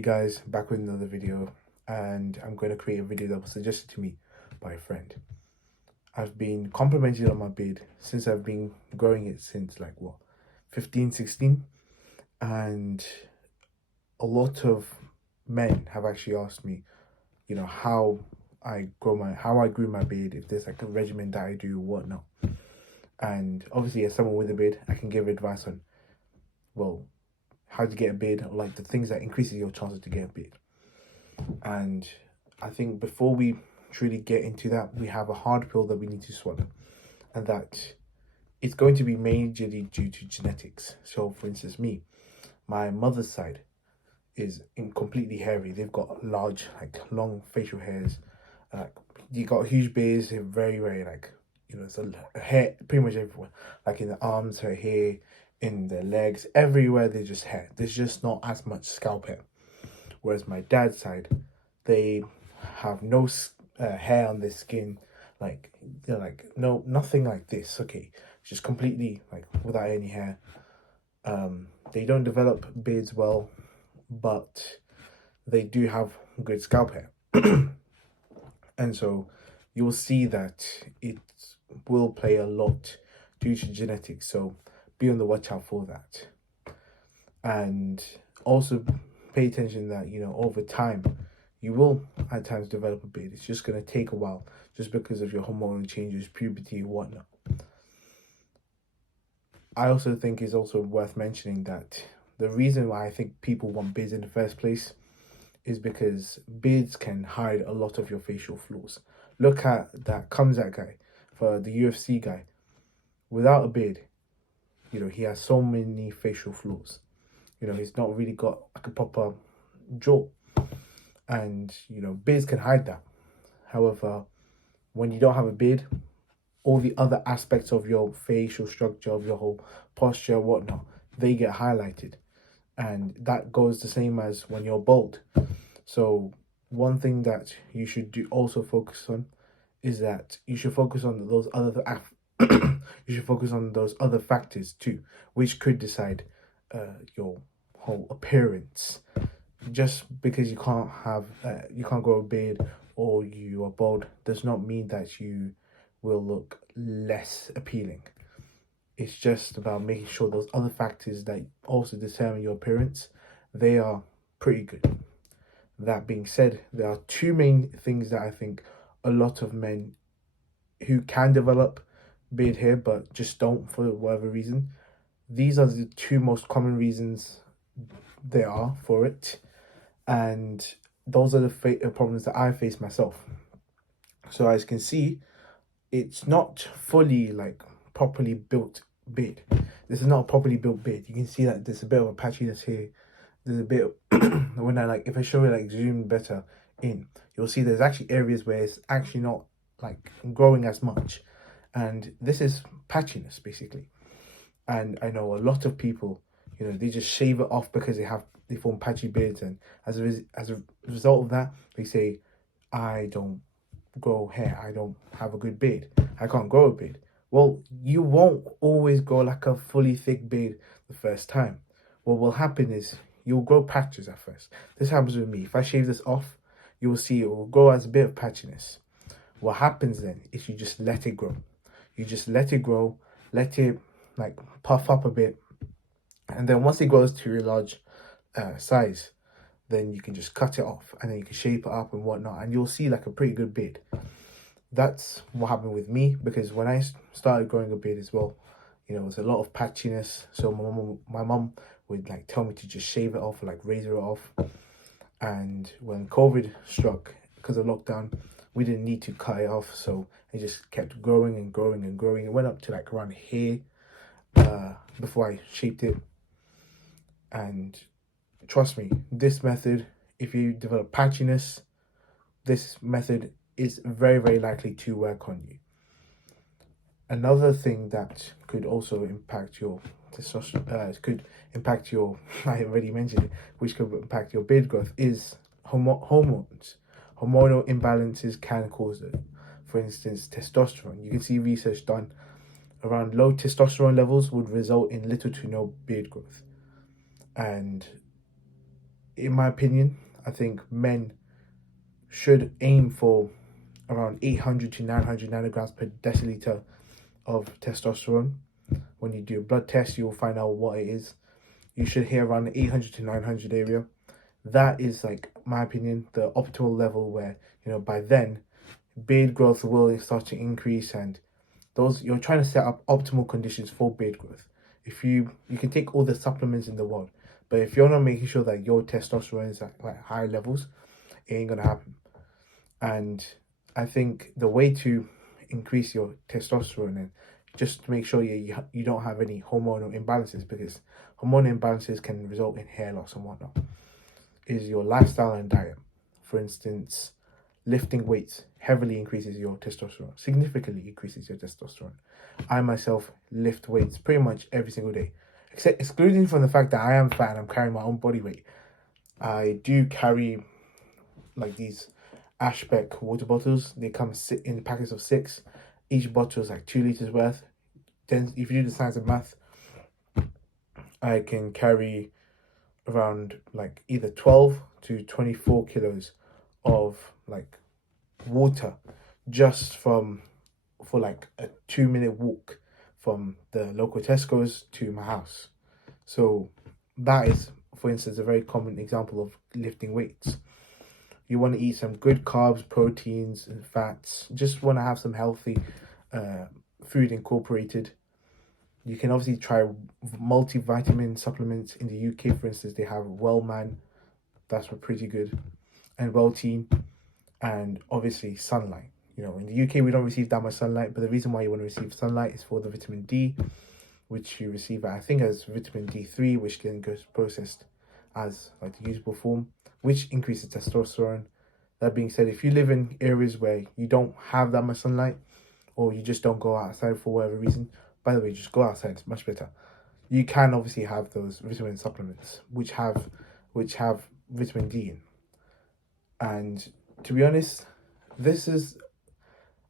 Hey guys, back with another video, and I'm going to create a video that was suggested to me by a friend. I've been complimented on my beard since I've been growing it since like what, 15, 16, and a lot of men have actually asked me, how I grew my beard, if there's like a regimen that I do or whatnot. And obviously as someone with a beard, I can give advice on, well, how to get a beard, or like the things that increases your chances to get a beard. And I think before we truly get into that, we have a hard pill that we need to swallow, and that it's going to be majorly due to genetics. So, for instance, my mother's side is completely hairy. They've got large, like long facial hairs. Like you got huge beards. They're very, very like it's a hair pretty much everywhere. Like in the arms, her hair, in the legs, everywhere. There's just hair. There's just not as much scalp hair. Whereas my dad's side, they have no hair on their skin, like they're like no nothing like this. Okay, just completely like without any hair. They don't develop beards well, but they do have good scalp hair, and so you'll see that it will play a lot due to genetics. So be on the watch out for that, and also pay attention that over time you will at times develop a beard. It's just going to take a while just because of your hormonal changes, puberty, and whatnot. I also think it's also worth mentioning that the reason why I think people want beards in the first place is because beards can hide a lot of your facial flaws. Look at that Kamzat guy, for the UFC guy. Without a beard, he has so many facial flaws. He's not really got like a proper jaw, and beards can hide that. However, when you don't have a beard, all the other aspects of your facial structure, of your whole posture, whatnot, they get highlighted. And that goes the same as when you're bald. So one thing that you should do also focus on is that you should focus on those other you should focus on those other factors too, which could decide your whole appearance. Just because you can't grow a beard or you are bald does not mean that you will look less appealing. It's just about making sure those other factors that also determine your appearance, they are pretty good. That being said, there are two main things that I think a lot of men who can develop beard hair but just don't for whatever reason. These are the two most common reasons there are for it, and those are the problems that I face myself. So as you can see, it's not fully like properly built beard. This is not a properly built beard. You can see that there's a bit of a patchiness here. There's a bit when I if I show it like zoom better in, you'll see there's actually areas where it's actually not like growing as much, and this is patchiness basically. And I know a lot of people, they just shave it off because they form patchy beards, and as a result of that, they say, I don't grow hair, I don't have a good beard, I can't grow a beard. Well, you won't always grow like a fully thick beard the first time. What will happen is you'll grow patches at first. This happens with me. If I shave this off, you will see it will grow as a bit of patchiness. What happens then is you just let it grow. You just let it grow, let it like puff up a bit, and then once it grows to a large size, then you can just cut it off, and then you can shape it up and whatnot, and you'll see like a pretty good beard. That's what happened with me, because when I started growing a beard as well, it was a lot of patchiness. So my mom would like tell me to just shave it off, or like razor it off. And when COVID struck, because of lockdown, we didn't need to cut it off, so it just kept growing and growing and growing. It went up to like around here before I shaped it. And trust me, this method, if you develop patchiness, this method is very, very likely to work on you. Another thing that could also impact your testosterone, could impact your, I already mentioned it, which could impact your beard growth, is hormones. Hormonal imbalances can cause it. For instance, testosterone. You can see research done around low testosterone levels would result in little to no beard growth. And in my opinion, I think men should aim for around 800 to 900 nanograms per deciliter of testosterone. When you do a blood test, you'll find out what it is. You should hit around the 800 to 900 area. That is, like, my opinion, the optimal level where, by then beard growth will start to increase, and those, you're trying to set up optimal conditions for beard growth. If you can take all the supplements in the world, but if you're not making sure that your testosterone is at like high levels, it ain't gonna happen. And I think the way to increase your testosterone, and just to make sure you don't have any hormonal imbalances, because hormonal imbalances can result in hair loss and whatnot, is your lifestyle and diet. For instance, lifting weights heavily increases your testosterone, significantly increases your testosterone. I myself lift weights pretty much every single day, except excluding from the fact that I am fat and I'm carrying my own body weight. I do carry like these Ashbeck water bottles. They come in packets of 6. Each bottle is like 2 liters worth. Then if you do the science of math, I can carry around like either 12 to 24 kilos of like water just for like a 2-minute walk from the local Tesco's to my house. So that is, for instance, a very common example of lifting weights. You want to eat some good carbs, proteins, and fats. Just want to have some healthy food incorporated. You can obviously try multivitamin supplements. In the UK, for instance, they have Wellman. That's pretty good. And Wellteen. And obviously sunlight. In the UK, we don't receive that much sunlight, but the reason why you want to receive sunlight is for the vitamin D, which you receive, I think, as vitamin D3, which then goes processed as like the usable form, which increases testosterone. That being said, if you live in areas where you don't have that much sunlight, or you just don't go outside for whatever reason, by the way, just go outside, it's much better. You can obviously have those vitamin supplements which have vitamin D in. And to be honest, this is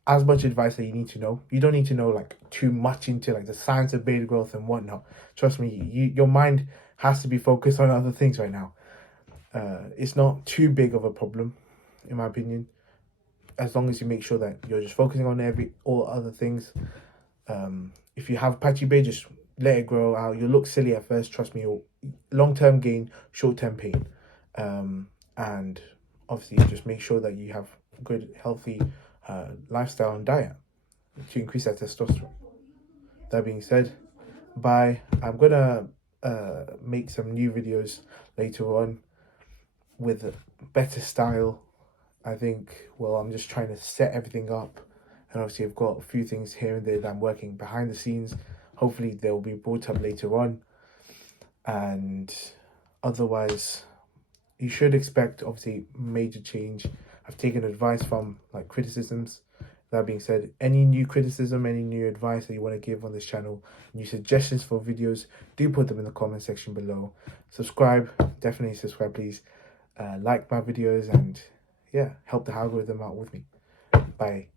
as much advice that you need to know. You don't need to know like too much into like the science of beard growth and whatnot. Trust me, your mind has to be focused on other things right now. It's not too big of a problem, in my opinion, as long as you make sure that you're just focusing on all other things. If you have patchy beard, just let it grow out. You'll look silly at first, trust me. Long-term gain, short-term pain. And obviously just make sure that you have good, healthy lifestyle and diet to increase that testosterone. That being said, bye. I'm gonna make some new videos later on with better style. I think, well, I'm just trying to set everything up, and obviously I've got a few things here and there that I'm working behind the scenes. Hopefully they'll be brought up later on, and otherwise you should expect obviously major change. I've taken advice from like criticisms. That being said, any new criticism, any new advice that you want to give on this channel, new suggestions for videos, do put them in the comment section below. Subscribe, definitely subscribe, please. Like my videos, and yeah, help the algorithm out with me. Bye.